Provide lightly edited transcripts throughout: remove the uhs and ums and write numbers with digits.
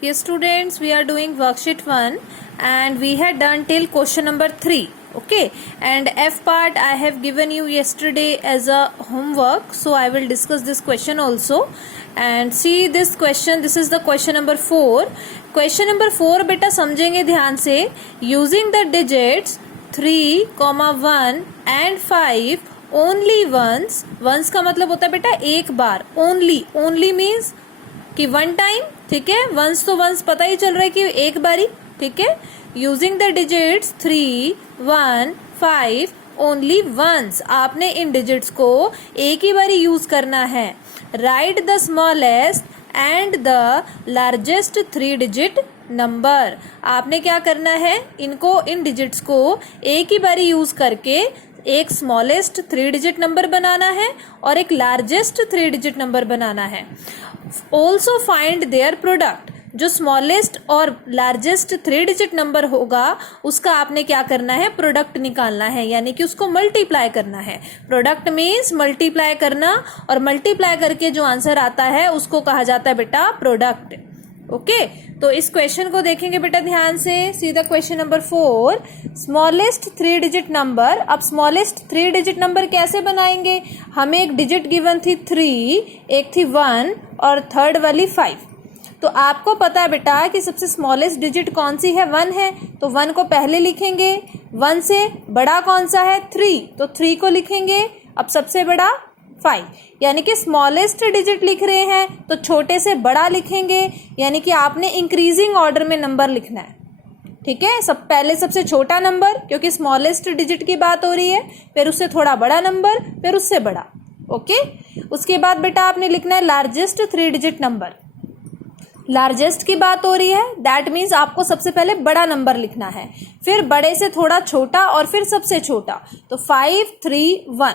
Yes, students, we are doing worksheet 1 and we had done till question number 3. Okay, and F part I have given you yesterday as a homework, so I will discuss this question also. And see this question, this is the question number 4. Question number 4 बेटा समझेंगे ध्यान से. Using the digits 3, 1 and 5 only once. Once का मतलब होता है बेटा एक बार. Only means कि वन टाइम. ठीक है, वंस तो वंस पता ही चल रहा है कि एक बारी. ठीक है, using the digits 3, 1, 5 only once. आपने इन डिजिट्स को एक ही बारी यूज करना है. Right the smallest and the largest 3 digit number. आपने क्या करना है, इनको इन डिजिट्स को एक ही बारी यूज करके एक स्मॉलेस्ट 3 डिजिट नंबर बनाना है और एक लार्जेस्ट 3 डिजिट नंबर बनाना है. Also find their product. जो स्मॉलेस्ट और लार्जेस्ट 3 डिजिट नंबर होगा उसका आपने क्या करना है, प्रोडक्ट निकालना है, यानी कि उसको मल्टीप्लाई करना है. प्रोडक्ट मीन्स मल्टीप्लाई करना, और मल्टीप्लाई करके जो आंसर आता है उसको कहा जाता है बेटा प्रोडक्ट. ओके, तो इस क्वेश्चन को देखेंगे बेटा ध्यान से. See the question number 4. Smallest 3 digit number. अब स्मॉलेस्ट 3 डिजिट नंबर कैसे बनाएंगे. हमें एक डिजिट गिवन थी 3, एक थी 1 और थर्ड वाली 5. तो आपको पता है बेटा कि सबसे स्मॉलेस्ट डिजिट कौन सी है, 1 है, तो 1 को पहले लिखेंगे. 1 से बड़ा कौन सा है, 3, तो 3 को लिखेंगे. अब सबसे बड़ा 5, यानी कि स्मॉलेस्ट डिजिट लिख रहे हैं तो छोटे से बड़ा लिखेंगे, यानी कि आपने इंक्रीजिंग ऑर्डर में नंबर लिखना है. ठीक है, सब पहले सबसे छोटा नंबर, क्योंकि स्मॉलेस्ट डिजिट की बात हो रही है, फिर उससे थोड़ा बड़ा नंबर, फिर उससे बड़ा. ओके, उसके बाद बेटा आपने लिखना है लार्जेस्ट 3 डिजिट नंबर. लार्जेस्ट की बात हो रही है, दैट मीन्स आपको सबसे पहले बड़ा नंबर लिखना है, फिर बड़े से थोड़ा छोटा और फिर सबसे छोटा. तो 5, 3, 1.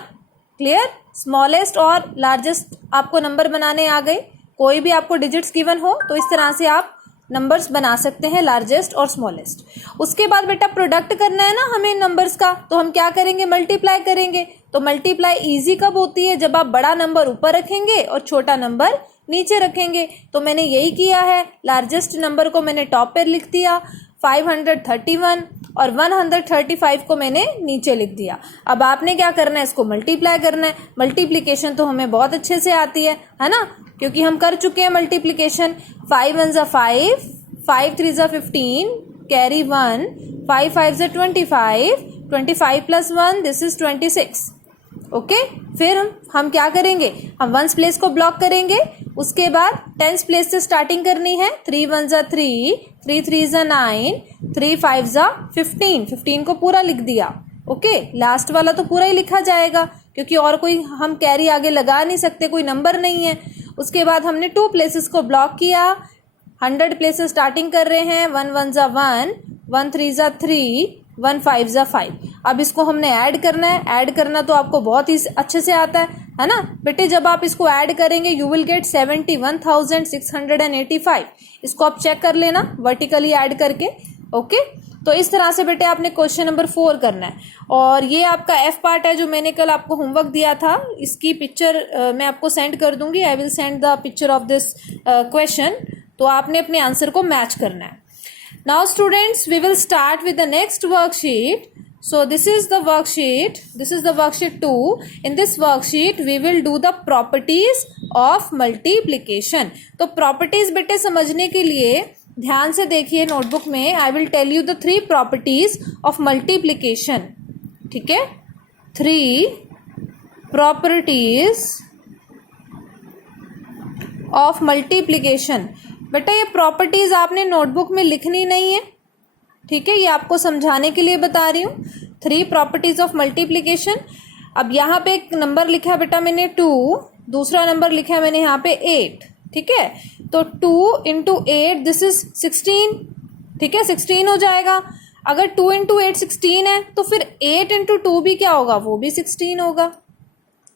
क्लियर. स्मॉलेस्ट और लार्जेस्ट आपको नंबर बनाने आ गए. कोई भी आपको डिजिट्स गिवन हो तो इस तरह से आप नंबर्स बना सकते हैं, लार्जेस्ट और स्मॉलेस्ट. उसके बाद बेटा प्रोडक्ट करना है ना हमें नंबर्स का, तो हम क्या करेंगे, मल्टीप्लाई करेंगे. तो मल्टीप्लाई इजी कब होती है, जब आप बड़ा नंबर ऊपर रखेंगे और छोटा नंबर नीचे रखेंगे. तो मैंने यही किया है, लार्जेस्ट नंबर को मैंने टॉप पर लिख दिया 531 और 135 को मैंने नीचे लिख दिया. अब आपने क्या करना है, इसको मल्टीप्लाई करना है. मल्टीप्लिकेशन तो हमें बहुत अच्छे से आती है ना, क्योंकि हम कर चुके हैं मल्टीप्लिकेशन. 5 1 ज़ा 5, 5 3 ज़ा 15, कैरी 1, 5 5 ज़ा 25, 25 प्लस 1 दिस इज 26. ओके, फिर हम क्या करेंगे, हम वंस प्लेस को ब्लॉक करेंगे. उसके बाद टेंस प्लेस से स्टार्टिंग करनी है. 3 1 ज़ा 3, 3 3 ज़ा 9, 3 5 ज़ा 15, 15 को पूरा लिख दिया. ओके, लास्ट वाला तो पूरा ही लिखा जाएगा, क्योंकि और कोई हम कैरी आगे लगा नहीं सकते, कोई नंबर नहीं है. उसके बाद हमने 2 प्लेसेस को ब्लॉक किया. 100 प्लेसेस स्टार्टिंग कर रहे हैं. 1 1 ज़ा 1, 1 3 ज़ा 3, 1 5 ज़ा 5. अब इसको हमने ऐड करना है. ऐड करना तो आपको बहुत ही अच्छे से आता है ना बेटे. जब आप इसको ऐड करेंगे यू विल गेट 71,685. इसको आप चेक कर लेना वर्टिकली ऐड करके. ओके, तो इस तरह से बेटे आपने क्वेश्चन नंबर 4 करना है. और ये आपका एफ पार्ट है जो मैंने कल आपको होमवर्क दिया था. इसकी पिक्चर मैं आपको सेंड कर दूंगी. I will send the picture of this question. तो आपने अपने आंसर को मैच करना है. Now students, we will start with the next worksheet. So this is the worksheet. This is the worksheet 2. In this worksheet, we will do the properties of multiplication. तो properties बेटे समझने के लिए ध्यान से देखिए नोटबुक में. I will tell you the 3 properties of multiplication. ठीक है, 3 properties of multiplication. बेटा ये प्रॉपर्टीज आपने नोटबुक में लिखनी नहीं है. ठीक है, ये आपको समझाने के लिए बता रही हूँ. 3 प्रॉपर्टीज ऑफ मल्टीप्लिकेशन. अब यहाँ पे एक नंबर लिखा बेटा मैंने 2, दूसरा नंबर लिखा मैंने यहाँ पे 8. ठीक है, तो 2 इंटू 8 दिस इज 16. ठीक है, 16 हो जाएगा. अगर 2 इंटू 8 16 है तो फिर 8 इंटू 2 भी क्या होगा, वो भी 16 होगा.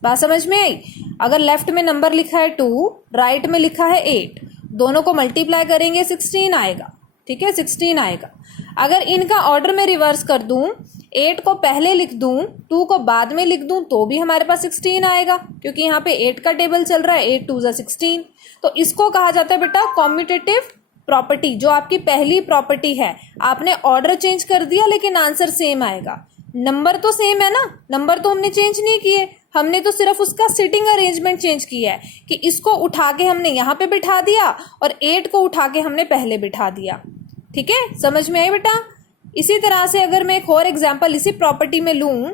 बात समझ में आई. अगर लेफ्ट में नंबर लिखा है 2, राइट में लिखा है 8, दोनों को मल्टीप्लाई करेंगे 16 आएगा. ठीक है, 16 आएगा. अगर इनका ऑर्डर में रिवर्स कर दूं, 8 को पहले लिख दूं, 2 को बाद में लिख दूं, तो भी हमारे पास 16 आएगा, क्योंकि यहाँ पे 8 का टेबल चल रहा है. 8 2 ज़ा 16. तो इसको कहा जाता है बेटा कॉम्यूटेटिव प्रॉपर्टी, जो आपकी पहली प्रॉपर्टी है, आपने ऑर्डर चेंज कर दिया लेकिन आंसर सेम आएगा। नंबर तो सेम है ना, नंबर तो हमने चेंज नहीं किए, हमने तो सिर्फ उसका सिटिंग अरेंजमेंट चेंज किया है कि इसको उठा के हमने यहाँ पे बिठा दिया और 8 को उठा के हमने पहले बिठा दिया। ठीक है, समझ में आई बेटा। इसी तरह से अगर मैं एक और एग्जांपल इसी प्रॉपर्टी में लूं,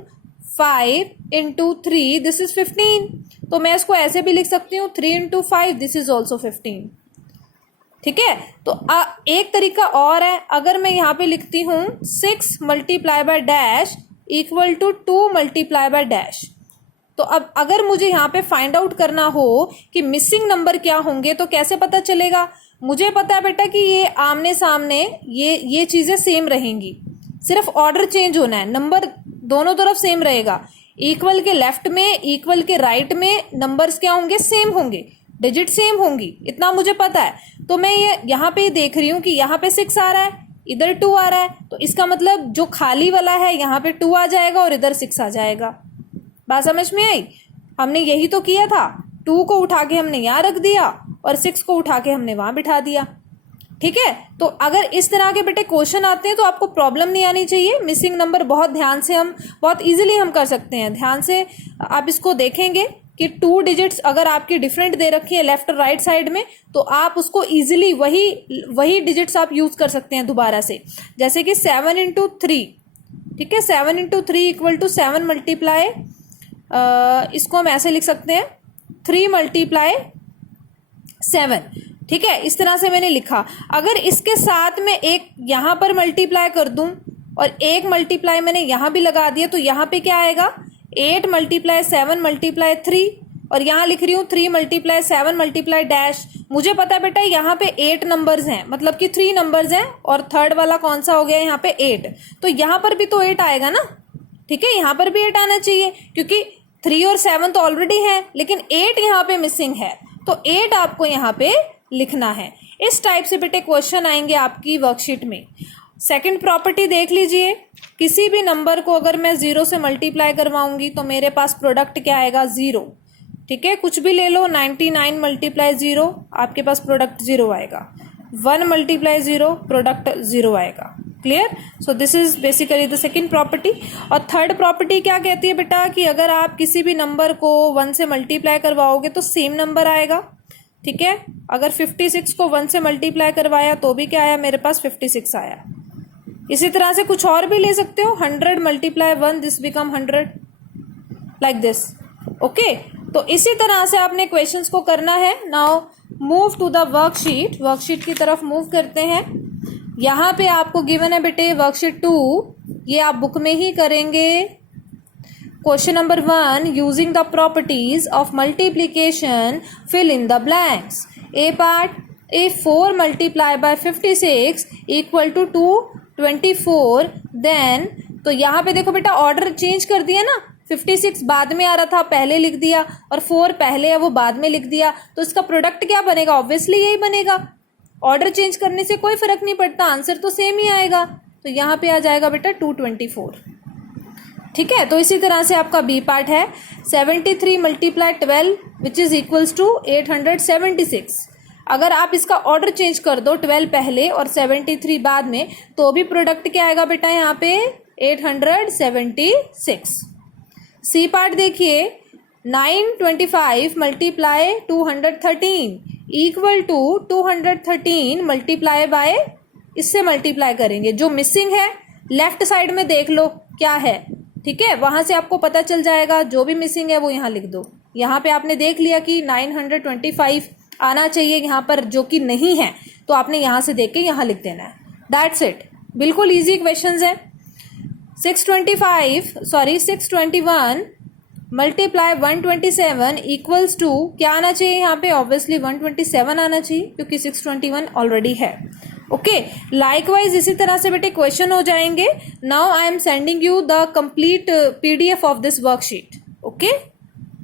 5 into 3 दिस इज 15, तो मैं इसको ऐसे भी लिख सकती हूँ 3 into 5 दिस इज ऑल्सो 15। ठीक है, तो एक तरीका और है, अगर मैं यहाँ पे लिखती हूँ 6 multiply by dash equal to 2 multiply by dash, तो अब अगर मुझे यहाँ पे फाइंड आउट करना हो कि मिसिंग नंबर क्या होंगे तो कैसे पता चलेगा? मुझे पता है बेटा कि ये आमने सामने ये चीजें सेम रहेंगी, सिर्फ ऑर्डर चेंज होना है, नंबर दोनों तरफ सेम रहेगा। इक्वल के लेफ्ट में, इक्वल के राइट में नंबर्स क्या होंगे? सेम होंगे, डिजिट सेम होंगी, इतना मुझे पता है। तो मैं ये यहाँ पे देख रही हूँ कि यहाँ पे 6 आ रहा है, इधर 2 आ रहा है, तो इसका मतलब जो खाली वाला है यहाँ पे 2 आ जाएगा और इधर 6 आ जाएगा। बात समझ में आई? हमने यही तो किया था, 2 को उठा के हमने यहाँ रख दिया और 6 को उठा के हमने वहां बिठा दिया। ठीक है, तो अगर इस तरह के बेटे क्वेश्चन आते हैं तो आपको प्रॉब्लम नहीं आनी चाहिए। मिसिंग नंबर बहुत ध्यान से हम बहुत इजीली हम कर सकते हैं। ध्यान से आप इसको देखेंगे कि 2 डिजिट्स अगर आपकी डिफरेंट दे रखी है लेफ्ट और राइट साइड में, तो आप उसको इजीली वही डिजिट्स आप यूज कर सकते हैं दोबारा से। जैसे कि 7 into 3, ठीक है, 7 into 3 इक्वल टू 7 मल्टीप्लाई, इसको हम ऐसे लिख सकते हैं 3 मल्टीप्लाई 7। ठीक है, इस तरह से मैंने लिखा। अगर इसके साथ में एक यहां पर मल्टीप्लाई कर दूं और एक मल्टीप्लाई मैंने यहां भी लगा दिया, तो यहां पे क्या आएगा? 8 मल्टीप्लाई 7 मल्टीप्लाई 3, और यहां लिख रही हूं 3 मल्टीप्लाई 7 मल्टीप्लाई डैश। मुझे पता है बेटा यहाँ पे 8 नंबर्स हैं, मतलब कि 3 नंबर्स हैं, और थर्ड वाला कौन सा हो गया यहाँ पे? 8। तो यहाँ पर भी तो 8 आएगा ना। ठीक है, यहाँ पर भी 8 आना चाहिए, क्योंकि 3 और 7 तो ऑलरेडी है, लेकिन 8 यहाँ पे मिसिंग है, तो 8 आपको यहाँ पे लिखना है। इस टाइप से बेटे क्वेश्चन आएंगे आपकी वर्कशीट में। सेकंड प्रॉपर्टी देख लीजिए, किसी भी नंबर को अगर मैं 0 से मल्टीप्लाई करवाऊंगी तो मेरे पास प्रोडक्ट क्या आएगा? 0। ठीक है, कुछ भी ले लो, 99 मल्टीप्लाई 0, आपके पास प्रोडक्ट 0 आएगा। 1 मल्टीप्लाई 0, प्रोडक्ट 0 आएगा। Clear? So this is basically the second property. और थर्ड प्रॉपर्टी क्या कहती है बेटा कि अगर आप किसी भी नंबर को 1 से मल्टीप्लाई करवाओगे तो सेम नंबर आएगा। ठीक है, अगर 56 को 1 से मल्टीप्लाई करवाया तो भी क्या आया? मेरे पास 56 आया। इसी तरह से कुछ और भी ले सकते हो, 100 multiply 1 this become 100, like this. Okay, तो इसी तरह से आपने क्वेश्चंस को करना है। Now move to the worksheet, worksheet की तरफ मूव करते हैं। यहाँ पे आपको गिवन है बेटे वर्कशीट 2, ये आप बुक में ही करेंगे। Question number 1, using the properties of multiplication fill in the blanks. A part, A 4 multiply by 56 equal to 224, then, तो यहाँ पे देखो बेटा ऑर्डर चेंज कर दिया ना, 56 बाद में आ रहा था, पहले लिख दिया, और 4 पहले है वो बाद में लिख दिया, तो इसका प्रोडक्ट क्या बनेगा? ऑब्वियसली यही बनेगा। ऑर्डर चेंज करने से कोई फर्क नहीं पड़ता, आंसर तो सेम ही आएगा। तो यहाँ पे आ जाएगा बेटा 224। ठीक है, तो इसी तरह से आपका बी पार्ट है 73 multiply 12 which is equals to 876। अगर आप इसका ऑर्डर चेंज कर दो, 12 पहले और 73 बाद में, तो भी प्रोडक्ट क्या आएगा बेटा यहाँ पे? 876। सी पार्ट देखिए, 925 multiply 213 equal to 213 multiply by, इससे मल्टीप्लाई करेंगे। जो मिसिंग है लेफ्ट साइड में देख लो क्या है। ठीक है, वहां से आपको पता चल जाएगा, जो भी मिसिंग है वो यहाँ लिख दो। यहाँ पे आपने देख लिया कि 925 आना चाहिए यहाँ पर, जो कि नहीं है, तो आपने यहाँ से देख के यहाँ लिख देना है। दैट्स इट, बिल्कुल इजी क्वेश्चंस है। 621 मल्टीप्लाई 127 इक्वल्स टू क्या आना चाहिए यहाँ पे? ऑब्वियसली 127 आना चाहिए, क्योंकि 621 ऑलरेडी है। ओके, लाइकवाइज इसी तरह से बेटे क्वेश्चन हो जाएंगे। Now I am sending you the complete PDF of this worksheet. Okay.